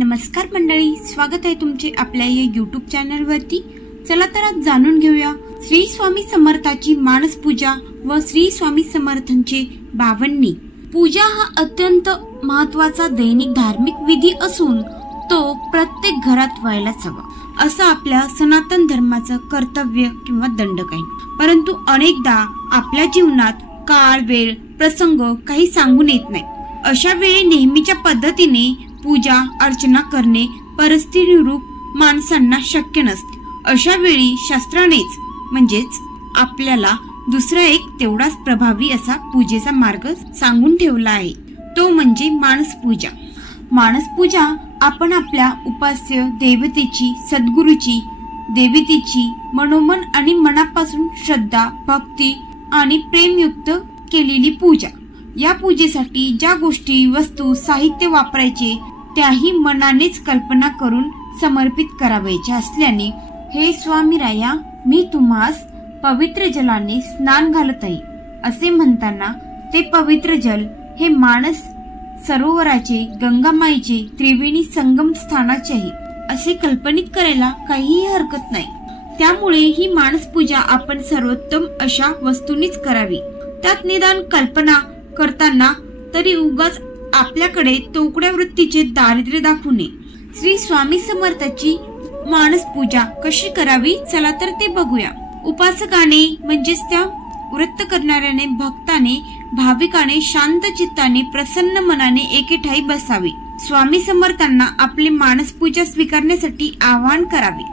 नमस्कार मंडळी, स्वागत आहे तुमचे आपल्या या YouTube चॅनल वरती। चला तर आज जाणून घेऊया श्री स्वामी समर्थाची मानस पूजा व श्री स्वामी समर्थांचे बावन्नी। पूजा हा अत्यंत महत्त्वाचा दैनिक धार्मिक विधी असून तो प्रत्येक घरात व्हायलाच हवा असं आपल्या सनातन धर्माचं कर्तव्य किंवा दंडक आहे। परंतु अनेकदा आपल्या जीवनात काळ, वेळ, प्रसंग काही सांगून येत नाही। अशा वेळी नेहमीच्या पद्धतीने पूजा अर्चना करणे परिस्थितीनुरूप माणसांना शक्य नसते। अशा वेळी शास्त्रानेच म्हणजेच आपल्याला दुसरा एक तेवढाच प्रभावी असा पूजेचा मार्ग सांगून ठेवला आहे, तो म्हणजे मानस पूजा। मानस पूजा आपण आपल्या उपास्य देवतेची, सद्गुरूची, देवतेची मनोमन आणि मनापासून श्रद्धा, भक्ती आणि प्रेमयुक्त केलेली पूजा। या पूजेसाठी ज्या गोष्टी, वस्तू, साहित्य वापरायचे त्याही मनानेच कल्पना करून समर्पित करावयाचे असल्याने, हे स्वामीराया, मी तुम्हास पवित्र जलाने स्नान घालत आहे असे म्हणताना ते पवित्र जल हे मानस सरोवराचे, गंगामाईचे, त्रिवेणी संगम स्थानाचे आहे असे कल्पनित करायला काहीही हरकत नाही। त्यामुळे ही मानस पूजा आपण सर्वोत्तम अशा वस्तूंनीच करावी। त्यात निदान कल्पना करताना तरी उगाच आपल्याकडे तोकड्या वृत्तीचे दारिद्र्य दाखवू नये। श्री स्वामी समर्थाची मानस पूजा कशी करावी, चला तर ते बघूया। उपासकाने म्हणजेच त्या व्रत करणाऱ्याने, भक्ताने, भाविकाने शांत चित्ताने, प्रसन्न मनाने एके ठाई बसावे। स्वामी समर्थांना आपले मानस पूजा स्वीकारण्यासाठी आवाहन करावे।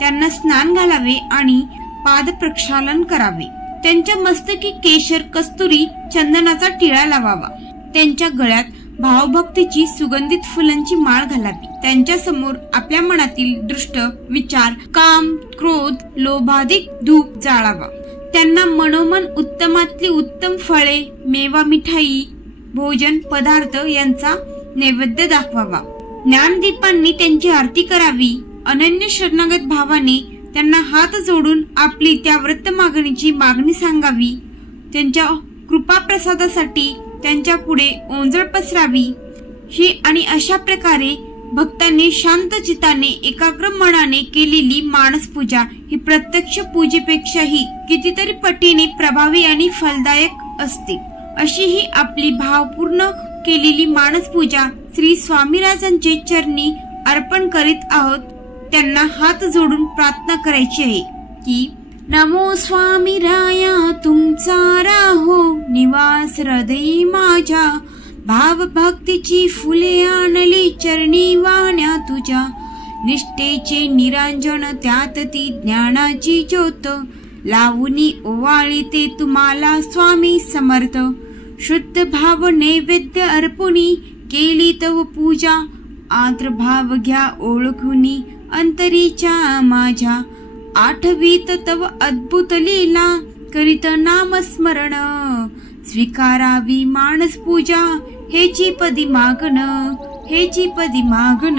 त्यांना स्नान घालावे आणि पाद प्रक्षालन करावे। त्यांच्या मस्तकी केशर, कस्तुरी, चंदनाचा टिळा लावावा। त्यांच्या गळ्यात भावभक्तीची सुगंधित फुलांची माळ घालावी। त्यांच्या समोर आपल्या मनातील दृष्ट विचार, काम, क्रोध, लोभाधिक धूप जाळावा। त्यांना मनोमन उत्तमातली उत्तम फळे, मेवा, मिठाई, भोजन पदार्थ यांचा नैवेद्य दाखवावा। ज्ञानदीपांनी त्यांची आरती करावी। अनन्य शरणागत भावाने त्यांना हात जोडून आपली त्या व्रत मागणीची मागणी सांगावी। त्यांच्या कृपा प्रसादासाठी त्यांच्या पुढे ओंजळ पसरावी। ही आणि अशा प्रकारे भक्तांनी शांत चित्ताने, एकाग्र मनाने केलेली मानस पूजा ही प्रत्यक्ष पूजेपेक्षाही कितीतरी पटीने प्रभावी आणि फलदायक असते। अशी ही आपली भावपूर्ण केलेली मानस पूजा श्री स्वामीराजांचे चरणी अर्पण करीत आहोत। त्यांना हात जोडून प्रार्थना करायची आहे की नमो स्वामीराया, तुमचा राहो निवास हृदयी माझ्या। भाव भक्तीची फुले आणली चरणी वाण्या तुझ्या। निष्ठेचे निरांजन त्यात ती ज्ञानाची ज्योत। लावणी ओवाळी ते तुम्हाला स्वामी समर्थ। शुद्ध भाव नैवेद्य अर्पुनी केली तव पूजा। आर्द्र भाव घ्या ओळखुनी अंतरीच्या माझ्या। आठवीत तव अद्भुत लीला करीत नामस्मरण। स्वीकारावी मानस पूजा हेची पदी मागण, हेची पदी मागण।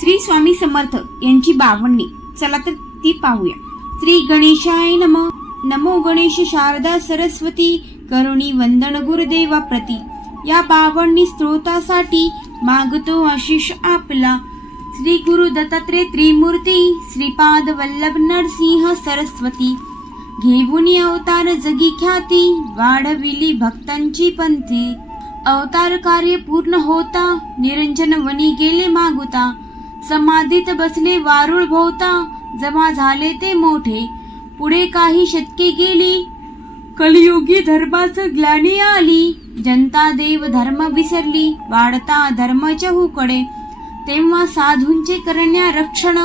श्री स्वामी समर्थ यांची बावन्नी, चला तर ती पाहूया। श्री गणेशाय नमः। नमो गणेश शारदा सरस्वती, करुणी वंदन गुरुदेवा प्रती। या बावन्नी स्तोत्रासाठी मागतो आशीष आपला। श्री गुरु दत्तात्रय त्रिमूर्ती, श्रीपाद वल्लभ नरसिंह सरस्वती। घेऊन अवतार जगी ख्याती, वाढविली भक्तांची पंथी। अवतार कार्य पूर्ण होता, निरंजन वनी गेले मागुता। समाधीत बसले वारुळ भोवता, जमा झाले ते मोठे। पुढे काही शतके गेली, कलियुगी धर्माच ग्लानी आली। जनता देव धर्म विसरली, वाढता धर्माच्या हुकडे। तेव्हा साधूंचे करण्या रक्षण,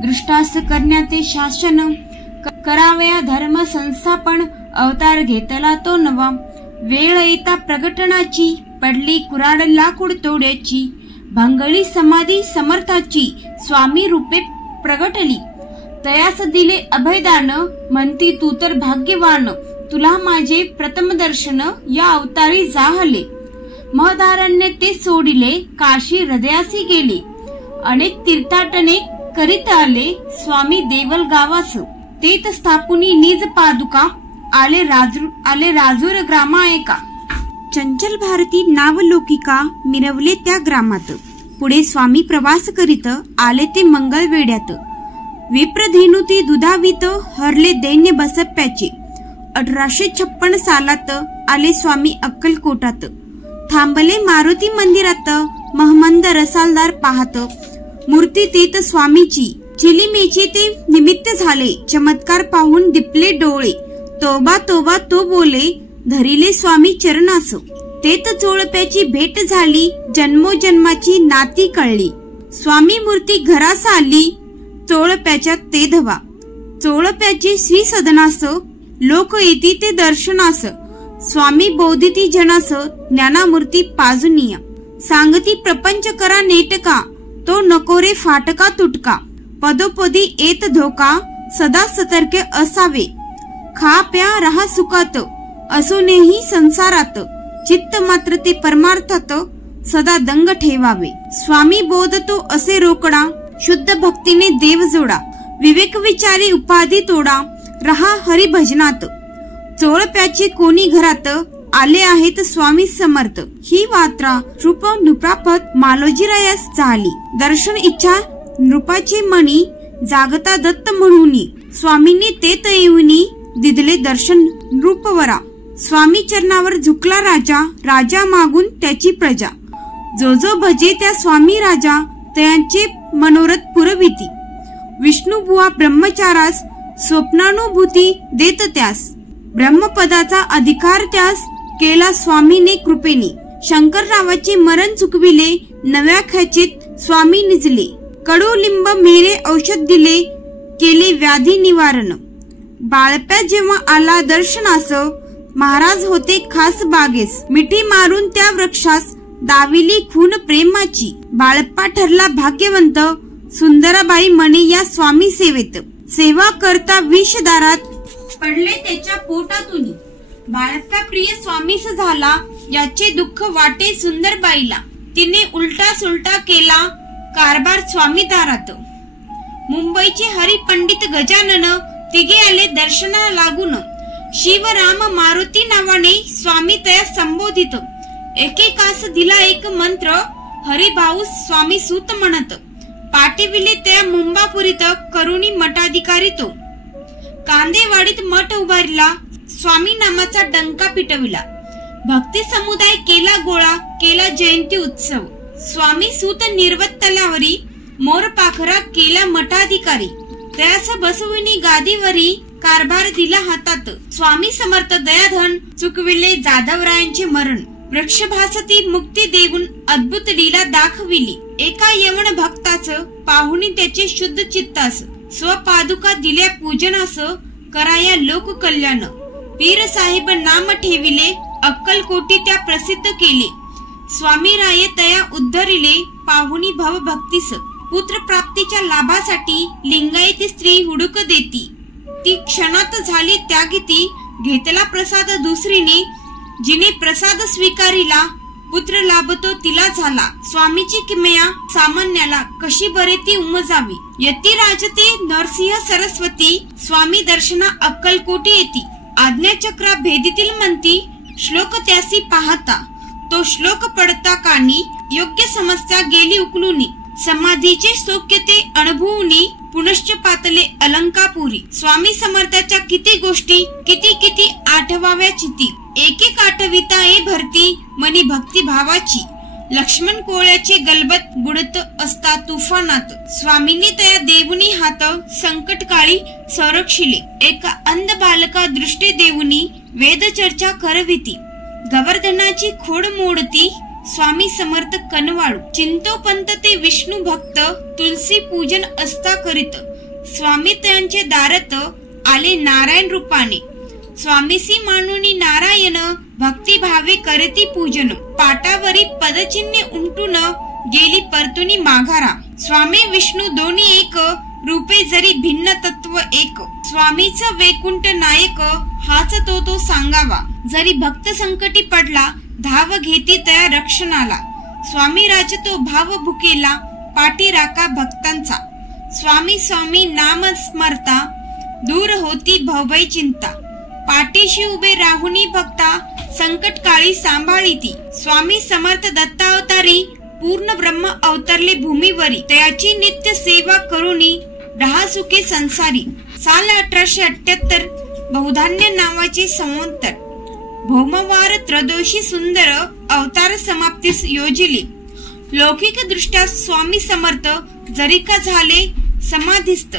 दृष्टास करण्या ते शासन। करावया धर्म संस्थापन, अवतार घेतला तो नवा। वेळ येता प्रगटनाची, पडली कुराड लाकूड तोड्याची। भंगळी समाधी समर्थाची, स्वामी रूपे प्रगटली। तयास दिले अभयदान, म्हणती तू तर भाग्यवान। तुला माझे प्रथम दर्शन, या अवतारी जाहले। महदारण्य ते सोडिले, काशी हृदयासी गेले। अनेक तीर्थाटने करीत आले, स्वामी देवल गावास। तेथ स्थापुनी निज पादुका, आले राजूर ग्रामा एका। चंचल भारती नावलौकिका, मिरवले त्या ग्रामात। पुढे स्वामी प्रवास करीत आले ते मंगळवेढ्यात. विप्रधेनु ती दुधावीत हरले दैन्य बसप्प्याचे. 1856 सालात आले स्वामी अक्कलकोटात. थांबले मारुती मंदिरात महमंद रसालदार पाहत. मूर्ती तीत स्वामीची चिलिमेची ते निमित्त झाले. चमत्कार पाहून दिपले डोळे. तोबा तोबा तो बोले धरिले स्वामी चरणास. तेत चोळप्याची भेट झाली. जन्मोजन्माची नाती कळली. स्वामी मूर्ती घरास आली. चोळप्याच्या ते धवा. चोळप्याचे श्री सदनास. लोक येती ते दर्शनास. स्वामी बोधिती जनास. ज्ञानामूर्ती पाजुनिया. सांगती प्रपंच करा नेटका. तो नको रे फाटका तुटका. पदोपदी येत धोका. सदा सतर्क असावे. खा प्या रहा सुखात. असूनही संसारात. चित्त मात्र ते परमार्थात. सदा दंग ठेवावे. स्वामी बोधतो असे रोकडा. शुद्ध भक्तीने देव जोडा. विवेक विचारी उपाधी तोडा. रहा हरिभजनात. चोळप्याचे कोणी घरात. आले आहेत स्वामी समर्थ. ही वात्रा रूप नृपापत मालोजीरायास झाली. दर्शन इच्छा नृपाचे मणी. जागता दत्त म्हणूनी. स्वामींनी तेत येऊनी दिदले दर्शन नृपवरा. स्वामी चरणावर झुकला राजा. राजा मागून त्याची प्रजा. जो जो भजे त्या स्वामी राजा. त्यांचे मनोरथ पुरविती. विष्णुबुवा ब्रह्मचारास. स्वप्नानुभूती देत त्यास. ब्रह्मपदाचा अधिकार त्यास. केला स्वामीने कृपेने. शंकररावाचे मरण चुकविले. नव्या खचित स्वामी निजले. कडुलिंब मेरे औषध दिले. केले व्याधी निवारण. बाळप्या जेव्हा आला दर्शनास. महाराज होते खास बागेस. मिठी मारून त्या वृक्षास. दाविली खून प्रेमाची. बाळप्पा ठरला भाग्यवंत. सुंदराबाई म्हणे या स्वामी सेवेत. सेवा करता विषदारात. पडले त्याच्या पोटातून. बाळप्पा प्रिय स्वामीस झाला. याचे दुःख वाटे सुंदरबाईला. तिने उलटा सुलटा केला कारभार स्वामी दारात. मुंबईचे हरिपंडित गजानन तिघे आले दर्शना लागून. शिवराम मारुती नावाने स्वामी तया संबोधित. एकेकास दिला एक मंत्र. हरिभाऊ स्वामी सूत म्हणत. पाठविले त्या मुंबापुरीत. करुणी मठाधिकारी तो. कांदेवाडीत मठ उभारला. स्वामी नामाचा डंका पिटविला. भक्ती समुदाय केला गोळा. केला जयंती उत्सव. स्वामी सूत निर्वत्तलावरी. मोर पाखरा केला मठाधिकारी. त्यास बसविनी गादीवरी. कारभार दिला हातात. स्वामी समर्थ दयाधन. चुकविले जाधवरायांचे मरण. वृक्षभासती मुक्ती देऊन अद्भुत लीला दाखविली. एका यवन भक्ताच पाहुणी त्याचे शुद्ध चित्तास. स्वपादुका दिल्या पूजनास. कराया लोक कल्याण. पीर साहेब नाम ठेविले. अक्कलकोटी त्या प्रसिद्ध केले. स्वामी राये तया उद्धरिले. पाहुणी भव भक्तीस. पुत्र प्राप्तीच्या लाभासाठी लिंगायती स्त्री हुडक देती. ती क्षणात झाली त्यागिती. घेतला प्रसाद दुसरीने. जिने प्रसाद स्वीकारिला. पुत्र लाभतो तिला झाला. स्वामीची किमया सामान्याला. कशी बरे ती उमजावी. यती राजते नरसिंह सरस्वती. स्वामी दर्शना अक्कलकोटी येती. आज्ञाचक्रा भेदीतील म्हणती. श्लोक त्यासी पाहता. तो श्लोक पडता कानी. योग्य समस्या गेली उकलूनी. समाधीचे सौख्य ते अनुभवूनी. पुनश्च पातले अलंकापुरी. स्वामी समर्थाच्या किती गोष्टी. किती किती आठवाव्या चिती. एक एक आठविता ये भरती. मनी भक्ती भावाची. लक्ष्मण कोळ्याचे गलबत बुडत असता तुफानात. स्वामींनी तया देवुनी हात. संकट काळी संरक्षिले. एका अंध बालका दृष्टी देवुनी. वेद चर्चा करविती. गवर्धनाची खोड मोडती. स्वामी समर्थ कनवाळू. चिंतोपंत ते विष्णू भक्त. तुलसी पूजन असता करीत. स्वामी त्यांचे दारत. आले नारायण रूपाने. स्वामीसी मानुनी नारायण. भक्ती भावे करती पूजन. पाटावरी पदचिन्हे उमटून. गेली परतुनी माघारा. स्वामी विष्णू दोन्ही एक. रूपे जरी भिन्न तत्व एक. स्वामीच वैकुंठ नायक. हाच तो सांगावा. जरी भक्त संकटी पडला. धाव घेती तया रक्षणाला. स्वामी राजतो भाव भुकेला. पाठी राका भक्तांचा. स्वामी स्वामी नाम स्मरता. दूर होती भवभय चिंता. पाठीशी उभे राहुनी भक्ता. संकट काळी सांभाळीती. स्वामी समर्थ दत्तावतारी. पूर्ण ब्रह्म अवतरले भूमीवरी, त्याची नित्य सेवा करुनी रहा सुखे संसारी. साल 1878 बहुधान्य नावाचे संवत्सर, भौमवार त्रयोदशी सुंदर अवतार समाप्तीस योजिले. लौकिक दृष्ट्या स्वामी समर्थ जरी का झाले समाधिस्थ,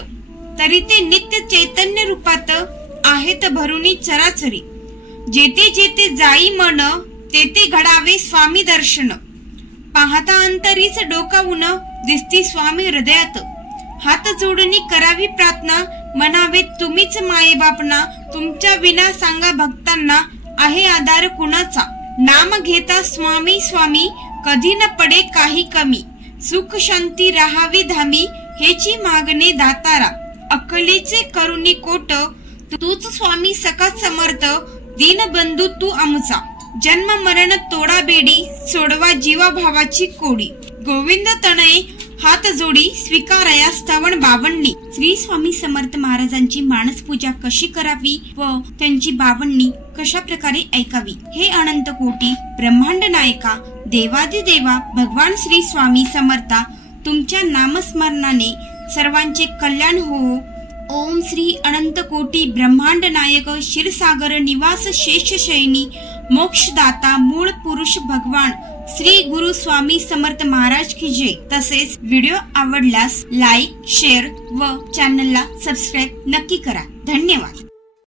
तरी ते नित्य चैतन्य रूपात आहेत भरुनी चराचरी. जेथे जेथे जाई मन, तेथे घडावे स्वामी दर्शन. पाहता अंतरीच डोकावून, दिसती स्वामी हृदयात. हात जोडणी करावी प्रार्थना, म्हणावे तुम्हीच माये बापना. तुमच्या विना सांगा भक्तांना, आहे आधार कुणाचा. नाम घेता स्वामी स्वामी, कधी न पडे काही कमी. सुख शांती राहावी धामी, हेची मागणे दातारा. अकलेचे करुणी कोट, तूच स्वामी सखा समर्थ. दीनबंधू तू आमचा, जन्म मरण तोडा बेडी. सोडवा जीवा भावाची कोडी. गोविंद तनये हात जोडी, स्वीकारया स्तवन बावन्नी. श्री स्वामी समर्थ महाराजांची मानस पूजा कशी करावी व त्यांची बावन्नी कशा प्रकारे ऐकावी, हे अनंत कोटी ब्रह्मांड नायका देवादिदेवा भगवान श्री स्वामी समर्था तुमच्या नामस्मरणाने सर्वांचे कल्याण हो. ओम श्री अनंत कोटी ब्रह्मांड नायक क्षीरसागर निवास शेष शयनी मोक्षदाता मूळ पुरुष भगवान श्री गुरु स्वामी समर्थ महाराज की जय. तसेच व्हिडिओ आवडल्यास लाईक, शेअर व चॅनलला सबस्क्राईब नक्की करा. धन्यवाद.